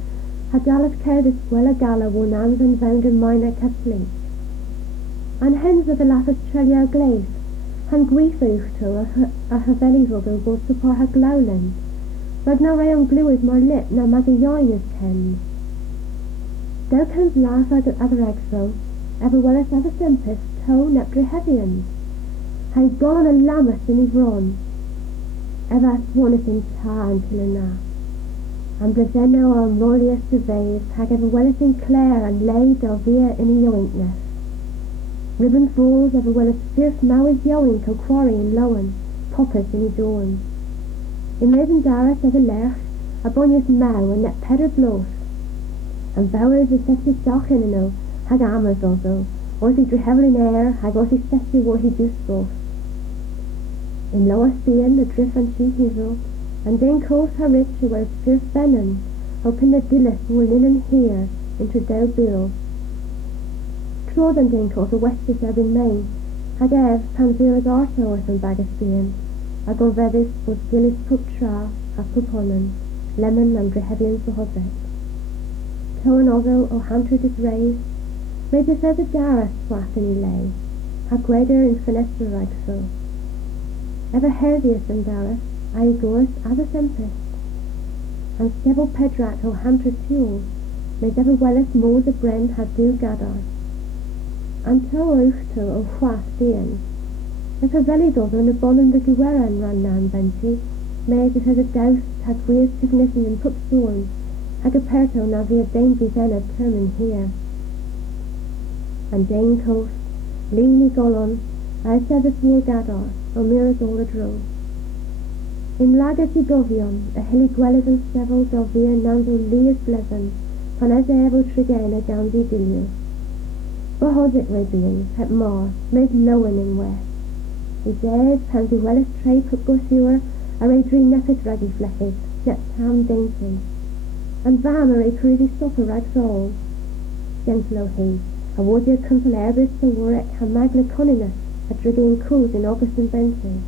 had Dallas cared as well a gala won arms and bound in minor Catholic. And hens of the Lafas Trelia Glace, and Whethlow a Haveli ruggle both support her glowland, rag na rayon glue is more lit na Magayon is ken. Thou canst laugh at other exo, ever well as ever simpest, toe neptre heavians. Hay gone a lammas in his run. Ever swaneth in tar until na. And Brazeno on Molius surveys, hag ever welleth in Clare and lay Delvia in a yoinkness. Ribbon falls ever well as fierce mowers yoink o quarry in Lyon, poppers in his dawn. In Maiden Daras ever lech, a bonius mow and net pedder blows. And bowers is set his stock in no, hag amers also, or he drew heavily in air, hag or he set you where he juice both. In lower Sean the drift and she hizzle, and then coast her rich where it's fierce venom, open the dillis will linen here, into dow bill. Trod and then coast the westis ebb in Maine, hag ev panzira's arto or some bag of Spain, a go vevis was gillis pup tra, a puponen, lemon and drehevians the hosek. Toe and ozo o hunter disrays, made the feather dara swath in he lay, hag gweder in fenestra rag so. Ever herdius and Dallas, Agoris other tempest, and Stebble Pedrat o hunter fuel, made ever wellest moors a bren had do gadar. And to Uchto o Whath Dian, if a velidod on a bonum the Gwaryow ran nan benty, made it as a douse had weird significant and put storms, hag a perto na via Dane Vizena termin here. And Dane coast, leany golon, I said this war gadar, o miras all a dro. In Lagati Govion, a hilly gwellis and several Delvia nando Leas bleven, pan as evo trigena ganzi dilio. Bohosit Rabians, het mar, made Lowen in west. He dead, pan the wellis tray put gosur, a ray dree nepit raggy fleches, net tam dainty. And vam a ray cruisy stopper rags all. Gentlo he, a wardia cuntal erbis to Warwick and magna coninus, a driggling cruise in August and Benson.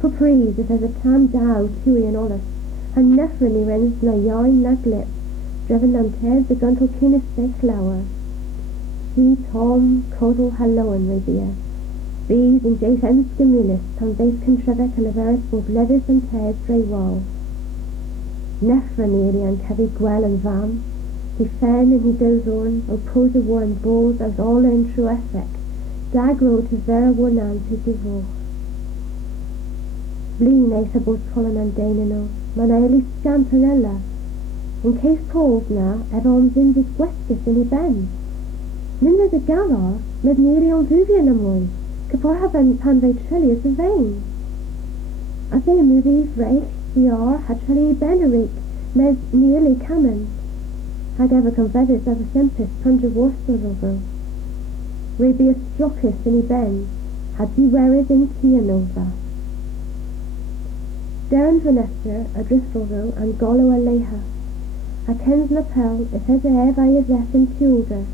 Pupries if as a tam dow tui and olus, and nefrani rens na yarn na glip, driven on Ted the guntal keenest bech lower. He Tom Codal Halloan Rabia. These in Jace Ems Gemunis, Tom Base Contrevec and Averis both Levis and Ted Dre Wall. Nefrani and Kevy Gwell and Vam. He fen and he does on, oppose a war and balls as all in true effect. Dag road to Vera Warnan to Divo. Blin Asa both Colin and Danino, Manaeli Scantanella. In case calls now, Evans in this Westkis in he bends. Nimmer the Galar, med nearly on Vivian amoy, Capor have been Panve Trillius a vein. As they movie Reich, we are, Hatchally Beneric, med nearly Camen. Hag ever convedis as a sempis Punja Worstorrovo. Rabius Strockus in he ben, had he wearis in Tianova. Darren Vanessa, a Driscollville, and Gollo a Leha. A Kens lapel, if as a ev I is F in Tulda.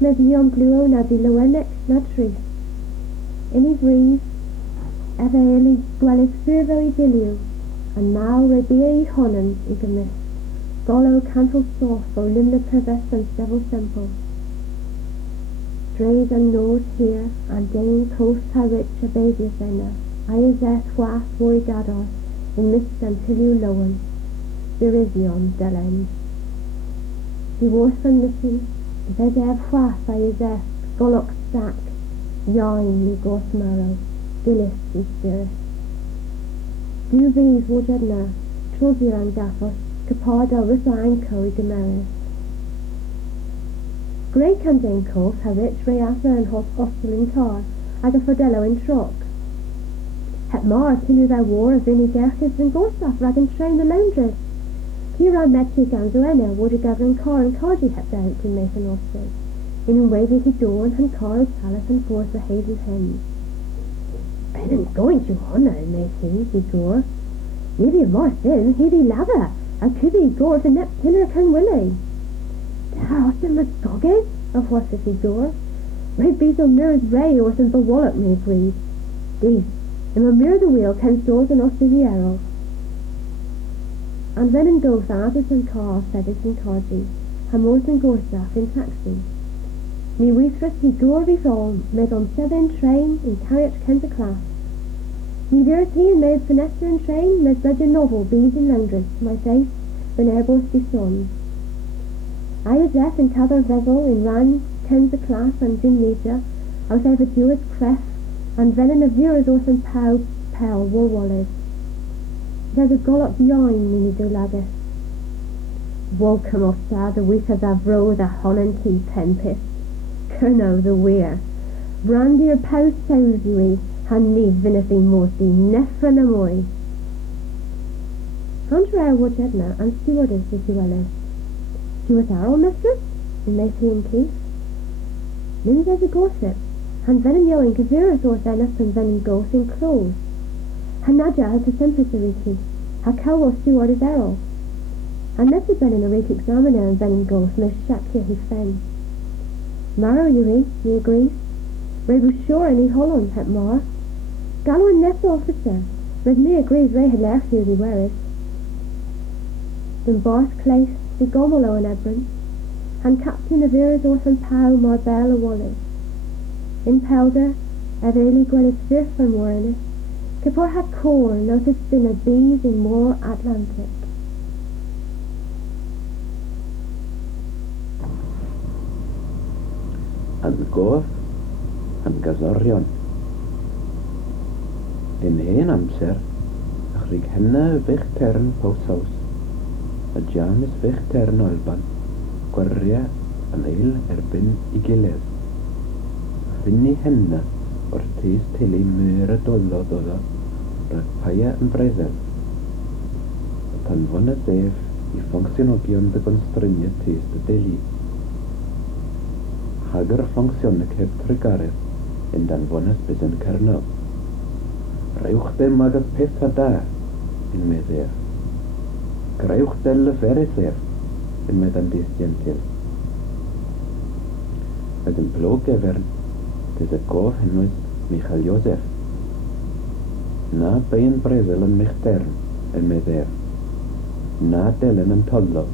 Mes Leon Gluo na di Loenec na Tris. Any breeze, ever early dwellis furvo I dilio, and now Rabia I honans I gemis. Gollo cantal soft o limna perves and several simple. Drays and nose here, and Dane coast ha rich a babius enna. I is F was wori gadar, in mist until you lowen. Virizion delend. He was from missing, if as ev was I is F, Gollock stack, yain me gorse marrow, gillis me spirit. Do these wojadna, troziran gaffos, capada rissa anko I gemeris. Grey Candane Cove ha rich reasa and hostel in tar, ag a fordello in trock. Het mar till you thy war of any gerchis and gorsaf rag and train the laundress. Here I met you ganzoena, would you gather in car and cardi het down to Mason Austin. In wavy he dawn and car palace and forth the hazel hens. Ben and going to honor, matey, he gore. Maybe a more thin, he be lava, a kibby gore the net pillar can willy. Austin McGoggins, of what if he gore? Ray bees on mirrors ray or some bewallop me agreed. These, in a mirror the wheel can stores and ostiviero. And then in goes artists and car, feathers and cargy, hamos and gorsaf in taxi. Me weithras he gore before, made on 7 train in carriage kent a class. Me verity and made finester and train, made bledge novel bees and laundress, my face, then airbos be son. I is F in Cather Vezel in Ran, kens a class and Jin Media, out over Jewis Cref, and then in a viewers orson pow, pel, war wallis. There's a gollop yawn, mini do lagus. Welcome off sad, the week as I've row the Holland tea tempest. Kerno the weir. Brandy or pow sousui, han me vinathy mosi, nefra na moi. Hunter our watch Edna, and stewardess is Duellis. Stuart Arrow, mistress? In Macy and Keith? Min there's a gossip. Han venom yoing Kaviras or Zenith and venom ghost in clothes. Hanaja has a sympathy, ha cow steward is Errol. And never been in a rake examiner and venom ghost, no shakya he fen. Marrow you me agrees. Ray was sure any Holland het mar. Gallo and nest officer, with me agrees Ray had left you the wearers. Then Barth Clace, the Gomolo and Ebron, and Captain of Eras Orphan Pow Marbella Wallace. In Pelder, Eveli Gwellis Firth and Warrenus, Kipor had corn, noticed in a bees in more Atlantic. An gof, an gazorion. In een amser, achrig henna vichtern posthaus. A jam is vichtern olban, Gwaryow an eil erbyn I gilydd. Finni henna o'r tis tili myr y dolod oda, rhaid paia yn breisel. Tan fon y sef I ffongsionogion dy gonstryniad tis dy deli. Hagar ffongsionig heb trigarydd yn dan fon ys bys yn cyrnog. Rewch ddim ag y peth a da yn meddea. Grewch del y ferisef yn meddyn disdiantil. as yn blog gefern, dys y gof hynwys Michael Joseph. Na bein breddel yn Michtern yn medder, na delen yn tollo.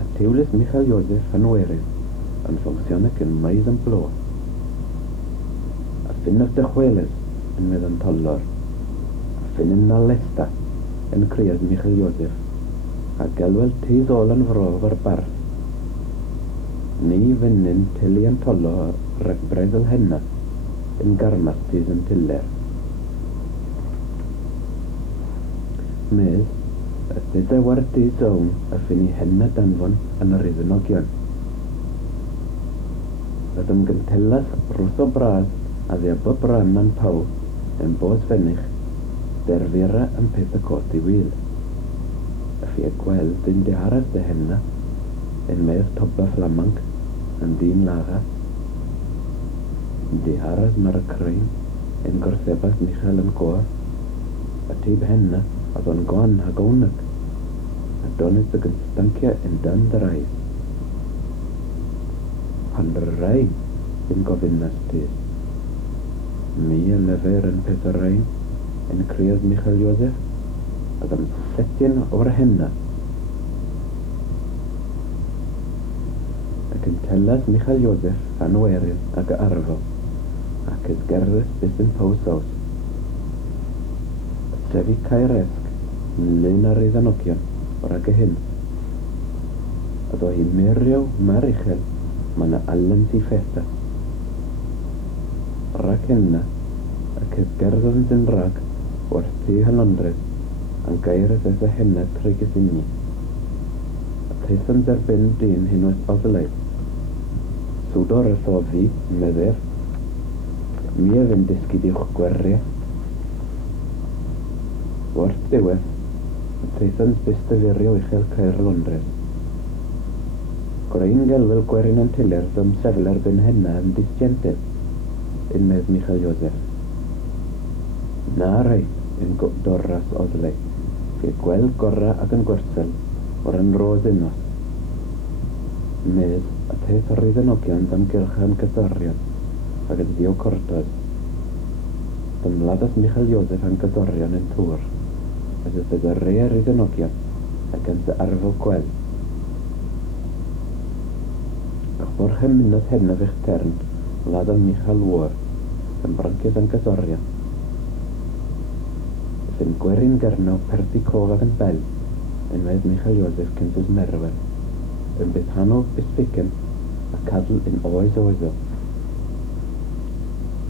A tiwlys Michael Joseph yn werydd yn ffungsiynach yn maidd yn blo. A ffynnodd dy chwelys yn medd yn tollor, a ffynnon na lesta yn cread Michael Joseph, a gelwel teiddol yn frof ar barth. Ni fynnyn tylu yn tollo rhag breddel henna yn garmastis yn tyler. Mes, ydyd e wardi zown a ffynnu henna danfon yn yr iddenogion. Ydym gyntelas rwth o brad a ddiabo bran yn paw yn bos fennych, derfira yn peth y cot i wyl. A fi e gweld yn diharas dy henna yn medd toba fflamang yn dyn laga. Yn diharas mar y crein yn gorthebas Michael yn goa, a tib henna a ddon goan a gownag, a donis y gynstancia yn dan dy rai. Pan dy rai yn gofyn nas tys. Mi y lefer yn peth y rai yn cread Michael Joseph, a ddam setien o'r henna. Ac yn telas Michael Joseph yn werydd ag arfo, ac ysgerddus bys yn pawsos. Trefi Caeresg yn lyn ar ei ddanogion o'r ag y hyn. A ddo hi merio mar uchel, mae na allan si ffesta. Rhaid henna, ac ysgerddus yn rhag o'r tu hylondres, yn gair as y henna treigys inni. A teithon derbyn dyn hyn oes oddylai. Sŵdor y thofi, medder, mi a fynd dysgu diwch Gwaryow. Wrth diwedd, y teithon byst y firio uchel Caer Londres. Gwrain gelfel gwerin yn tyler ddom sefyl erbyn henna yn disgentedd, yn medd Michael Joseph. Na rai yn dorras oddle, fi gweld gorra ac yn gwersel o'r yn ros unos. Medd a teith o'r iddenogion dam gylchan gyddorion ac yn ddiw cordos. Dam ladas Michael Joseph yn gyddorion yn tŵr, as y bydd y rei ar iddenogion ac yn dy arfo gweld. Ac mor chymunodd henna fych tern, ladan Michael War, yn brancydd yn gyddorion. Fy'n gwerin gerno perdi cof ac yn bel, yn medd Michael Joseph cynsys merwer, yn bydd hanol bysfigen a cadl yn oes oeso.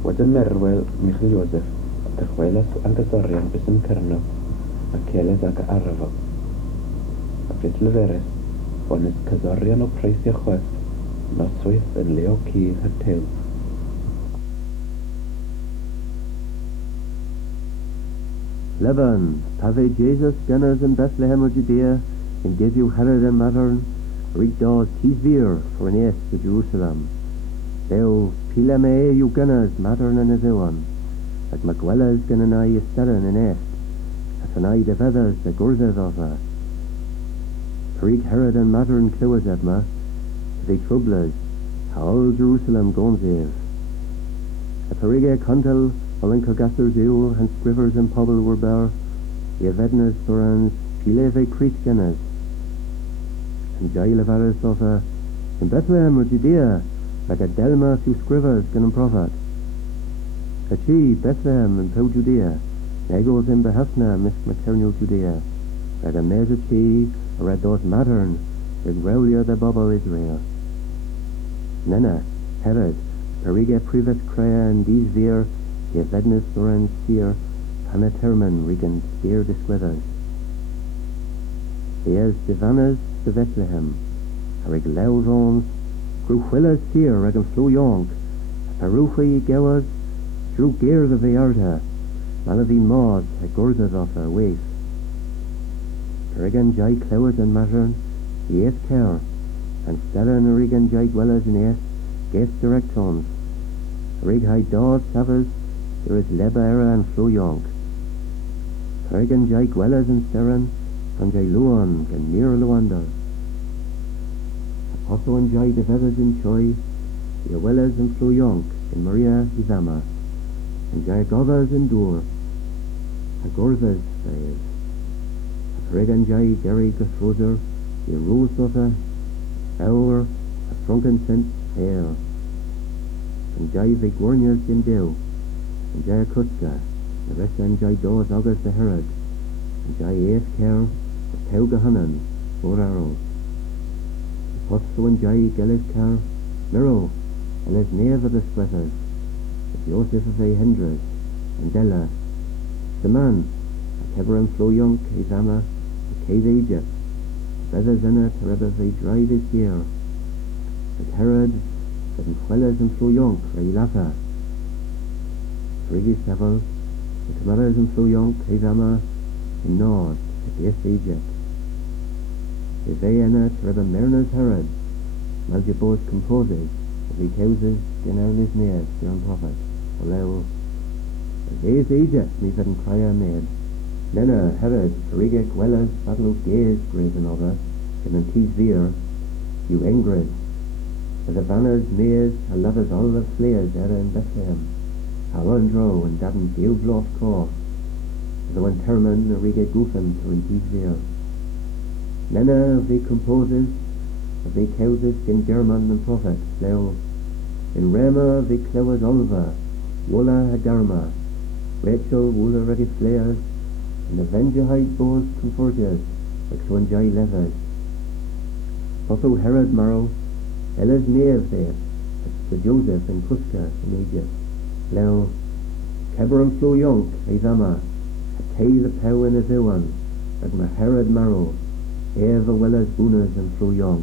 Wedyn merwel Michael Joseph a dychwelas ang gyddorion bys yn cyrno a celes ag arfo. A fydd lyferus o'n ys cyddorion o preisio chwest noswyth yn leo cydd y tew. Lebanon, Pave Jesus gunners in Bethlehem of Judea, and give you Herod and Mattern, read Dawes Furneth, Furneth to Jerusalem. Thou Pilame you gunners Mattern and Aziwan, at Magwellas Gananai Esteran and Est, as an eye the feathers the Gurzes of her. Read Herod and Mattern Clywes Edma, the troublers, all Jerusalem Gonzev. A Perige Contel, Olenka Gassers Eul, and Scrivers and Pobble were bare, Yevednas Thorans, Pileve Creetganas, and Jailavaris of her, in Bethlehem or Judea, like a Delma to Scrivers gan prophet. A chi, Bethlehem and Pow Judea, Negos in Behafna, Misk Maternal Judea, like a Meza chi, or at those Mattern, the Gwaryow the Bobble Israel. Nena, Herod, Perige Privet Crea and these Veer, Yevednas Thorans Seer, Panaterman Regan Spear Disquethers. Theas Divanas de Bethlehem, Harig Leuzons, Gruchwillas Seer Regan Flo Yonk, Paruchi Gewas, Drew Gear the Vearta, Malavi Maud, a Gurzas of her waif. Perigan Jai Clewers and Mattern, Yes Care, and Stella and Regan Jai Gwellas and Yes, Guest Directons. Rig High Dawes Tavas, there is Leba Era and Flo Yonk. Perigan Jai Gwellas and Steran, and Jai Luan and Mir Luanda. Also and Jai the feathers in Choi, the Wellas and Fluyonk in Maria Hizama, and Jai Govas in Dur, a Gorzas, says, a Fregan Jai Gary Gasroser, the Rosota, our, a frankincense hair, and Jai the Gwaryow in Dew, and Jai Kutka, the rest and Jai Dawes August the Herod, and Jai Eathker, the Taugahanan, 4 arrows. Potso and Jai Geliskar, Miro, and his Neve of the Sweaters, the Joseph of a Hendras, and Della, the man, a Kever and Floyonk, Izama, the Cave Egypt, feathers in it, Rebbe they dry this year, the Herod, the Quellas and Floyonk, Reilata, Friggy Seville, the Tamaras and Floyonk, Izama, in Nord, the East Egypt. The Vayana Rebbe Merner's Herod, Maljabos composes, as he causes General's Neas, John Prophet, Oleo. As Egypt, me fed and Cryer made. Lena, Herod, Riga, Quellas, Battle Gaze, Graven over, Gementis Veer, you Engres, as the Vanners, Mears, a lovers all the Slayers, Era in Bethlehem, Harlandro, and Davin Beelbloff Cork, as the one Terman, Riga Goofen, to Rentis Veer. Lena of the composers, of the causes in German and Prophet, Leo, in Rema of the Clewers Olva, Wola Hadarma, Rachel, Wula Regis Slayers, and the Venjahide Boars Comforters, like Swanjai Levers. Also Herod Marrow, Ella's Nave there, the Joseph and Kuska in Egypt, Leo, Keber and Floyonk, Izama, Hatay the Pow in Azuan, like my Herod Marrow, Eva Wellas Bunas and Floyonk.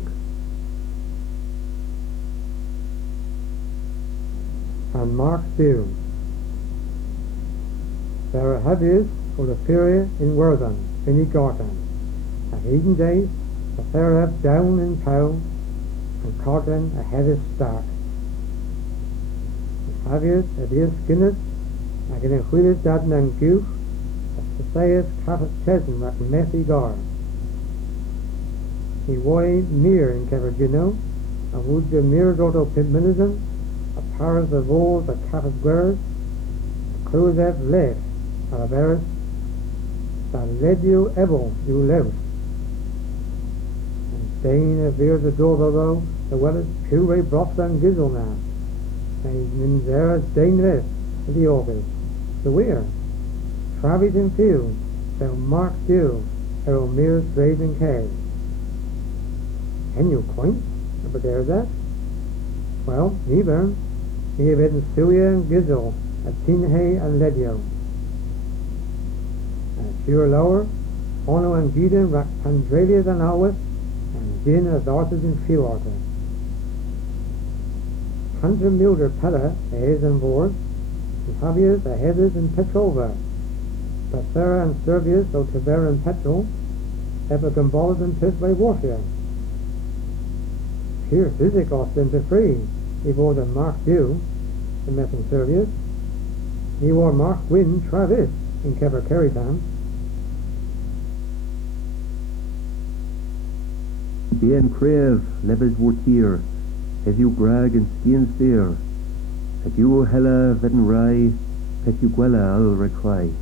And Mark Dew. There are heavies for the period in Wortham, in Gorton. At Eden days, the fair have down in Pow, and Corton a heavy stark. The heavies, it is skinned, I can include that and goof, as to say it's Catholic Chesn like messy gar. He way near in Cavergino, and would the mere doto pimminism, a powers of all the Catholic wearers, the clothes that left, Alaveras, that led you ebel, you louse. And Dane of ears the door though, the well as pure broth and gizzle now. And in there as Dane rest, the August, the weir, Travis and Field, thou Mark Dew, Errol Mears Grave and Cave. Can you coin? But there's that. Well, me burn. Me have eaten Suya and Gizzle, at Tinhay and Ledio. And Pure Lower, Ono and Gideon, Rack Pandralias and Alwith, and Din as Arthurs in Fewarter. Hunter Milder Pella, Aes and Board, and Javiers, a Heathers and Petrova. Passera and Servius, O Tavera and Petrol, Epicambolas and Pit by Warfare. Pure physic Austin to free, he wore the Mark Dew, the Messing Servius. He wore Mark Wynn Travis in Kever Kerrytown. Bien Crave, Levers Wartier, as you Grag and Skian Spear, at you Hella Vedden Rai, Petuguela Al Requai.